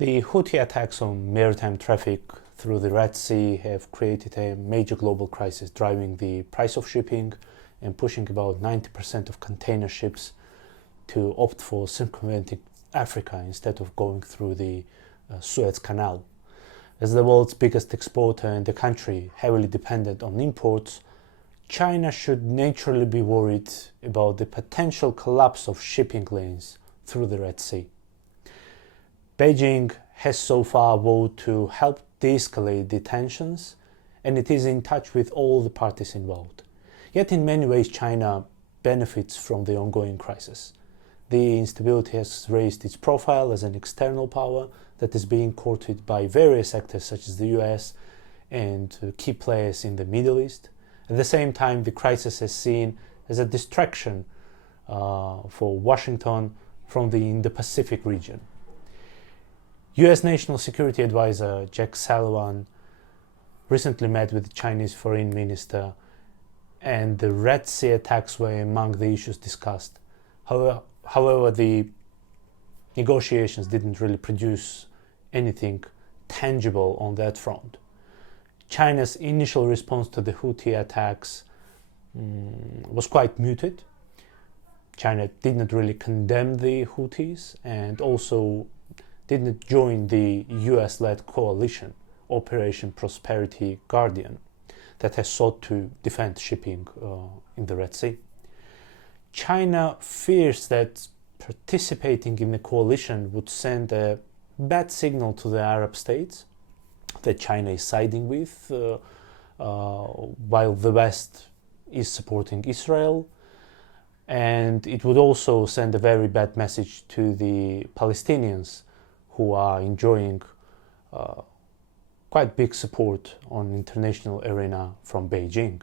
The Houthi attacks on maritime traffic through the Red Sea have created a major global crisis, driving the price of shipping and pushing about 90% of container ships to opt for circumventing Africa instead of going through the Suez Canal. As the world's biggest exporter and a country heavily dependent on imports, China should naturally be worried about the potential collapse of shipping lanes through the Red Sea. Beijing has so far vowed to help de-escalate the tensions, and it is in touch with all the parties involved. Yet in many ways China benefits from the ongoing crisis. The instability has raised its profile as an external power that is being courted by various actors such as the US and key players in the Middle East. At the same time, the crisis is seen as a distraction for Washington from the Indo Pacific region. US National Security Advisor Jack Sullivan recently met with the Chinese Foreign Minister, and the Red Sea attacks were among the issues discussed. However, the negotiations didn't really produce anything tangible on that front. China's initial response to the Houthi attacks was quite muted. China did not really condemn the Houthis and also didn't join the US-led coalition, Operation Prosperity Guardian, that has sought to defend shipping in the Red Sea. China fears that participating in the coalition would send a bad signal to the Arab states that China is siding with, while the West is supporting Israel. And it would also send a very bad message to the Palestinians, who are enjoying quite big support on international arena from Beijing.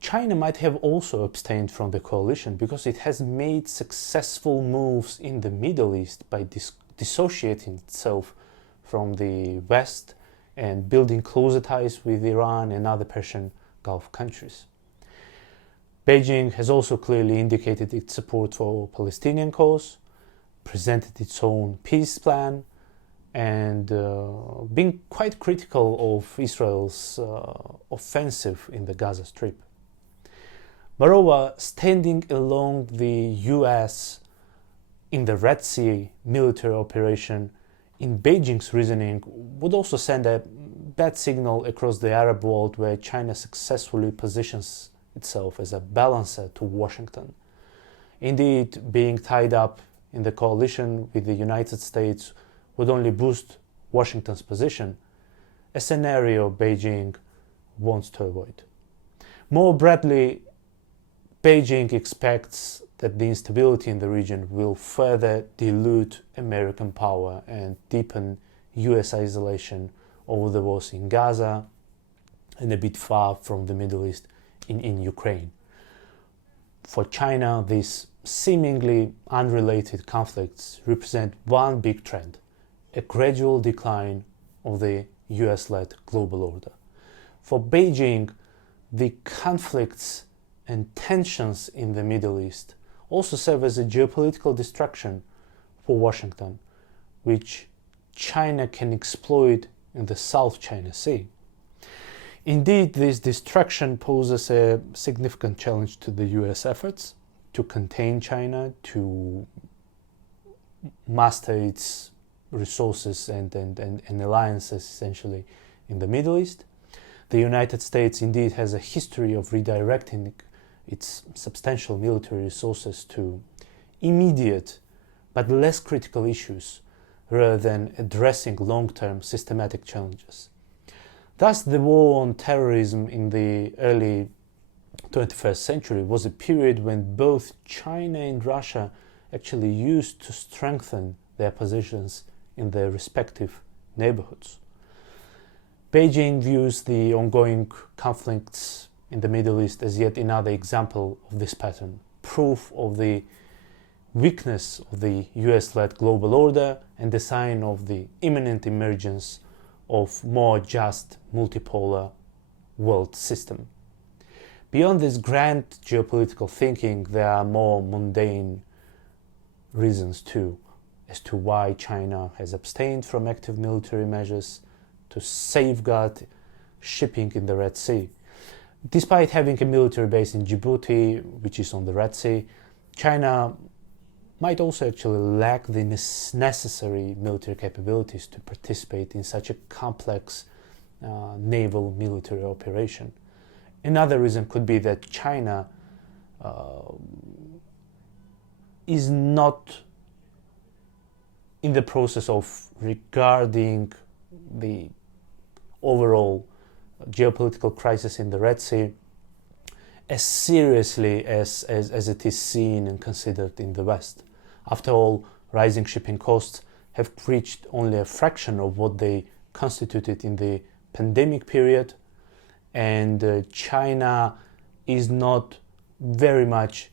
China might have also abstained from the coalition because it has made successful moves in the Middle East by dissociating itself from the West and building closer ties with Iran and other Persian Gulf countries. Beijing has also clearly indicated its support for Palestinian cause, presented its own peace plan, and been quite critical of Israel's offensive in the Gaza Strip. Moreover, standing along the US in the Red Sea military operation, in Beijing's reasoning, would also send a bad signal across the Arab world, where China successfully positions itself as a balancer to Washington. Indeed, being tied up in the coalition with the United States would only boost Washington's position, a scenario Beijing wants to avoid. More broadly, Beijing expects that the instability in the region will further dilute American power and deepen US isolation over the wars in Gaza and a bit far from the Middle East in Ukraine. For China, these seemingly unrelated conflicts represent one big trend: a gradual decline of the US-led global order. For Beijing, the conflicts and tensions in the Middle East also serve as a geopolitical distraction for Washington, which China can exploit in the South China Sea. Indeed, this distraction poses a significant challenge to the US efforts to contain China, to master its resources and alliances essentially in the Middle East. The United States indeed has a history of redirecting its substantial military resources to immediate but less critical issues rather than addressing long-term systematic challenges. Thus, the war on terrorism in the early 21st century was a period when both China and Russia actually used to strengthen their positions in their respective neighborhoods. Beijing views the ongoing conflicts in the Middle East as yet another example of this pattern, proof of the weakness of the US-led global order and the sign of the imminent emergence of more just multipolar world system. Beyond this grand geopolitical thinking, there are more mundane reasons too. as to why China has abstained from active military measures to safeguard shipping in the Red Sea. Despite having a military base in Djibouti, which is on the Red Sea, China might also actually lack the necessary military capabilities to participate in such a complex naval military operation. Another reason could be that China is not in the process of regarding the overall geopolitical crisis in the Red Sea as seriously as it is seen and considered in the West. After all, rising shipping costs have reached only a fraction of what they constituted in the pandemic period, and China is not very much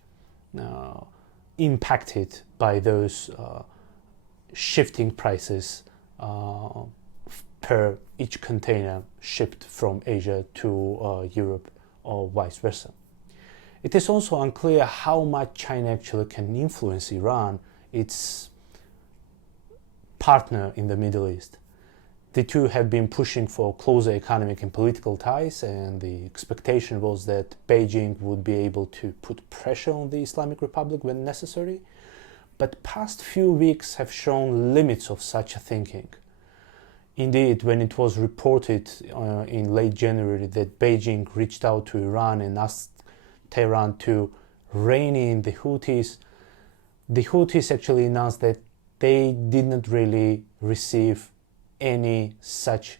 impacted by those shifting prices per each container shipped from Asia to Europe or vice versa. It is also unclear how much China actually can influence Iran, its partner in the Middle East. The two have been pushing for closer economic and political ties, and the expectation was that Beijing would be able to put pressure on the Islamic Republic when necessary. But past few weeks have shown limits of such a thinking. Indeed, when it was reported in late January that Beijing reached out to Iran and asked Tehran to rein in the Houthis actually announced that they didn't really receive any such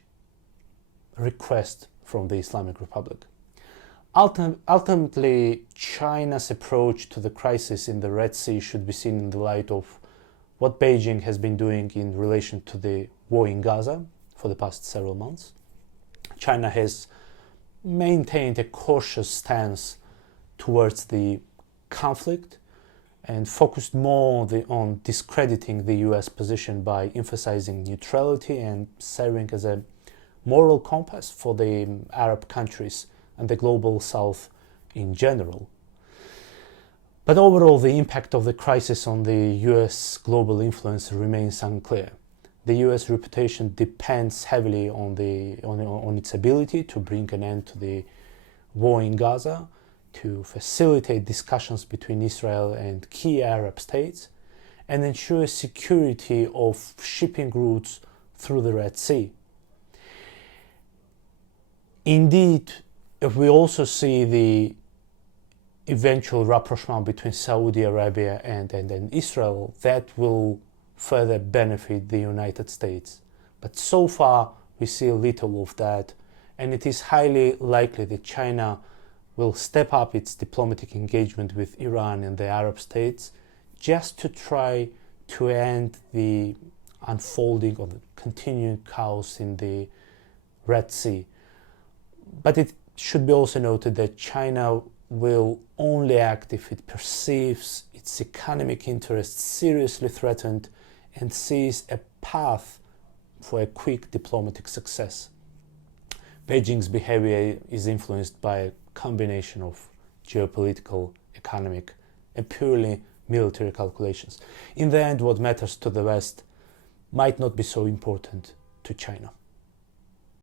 request from the Islamic Republic. Ultimately, China's approach to the crisis in the Red Sea should be seen in the light of what Beijing has been doing in relation to the war in Gaza for the past several months. China has maintained a cautious stance towards the conflict and focused more on discrediting the US position by emphasizing neutrality and serving as a moral compass for the Arab countries and the global South in general. But overall, the impact of the crisis on the US global influence remains unclear. The US reputation depends heavily on its ability to bring an end to the war in Gaza, to facilitate discussions between Israel and key Arab states, and ensure security of shipping routes through the Red Sea. Indeed, if we also see the eventual rapprochement between Saudi Arabia and Israel, that will further benefit the United States. But so far, we see little of that, and it is highly likely that China will step up its diplomatic engagement with Iran and the Arab states just to try to end the unfolding of the continuing chaos in the Red Sea. But it should be also noted that China will only act if it perceives its economic interests seriously threatened and sees a path for a quick diplomatic success. Beijing's behavior is influenced by a combination of geopolitical, economic, and purely military calculations. In the end, what matters to the West might not be so important to China.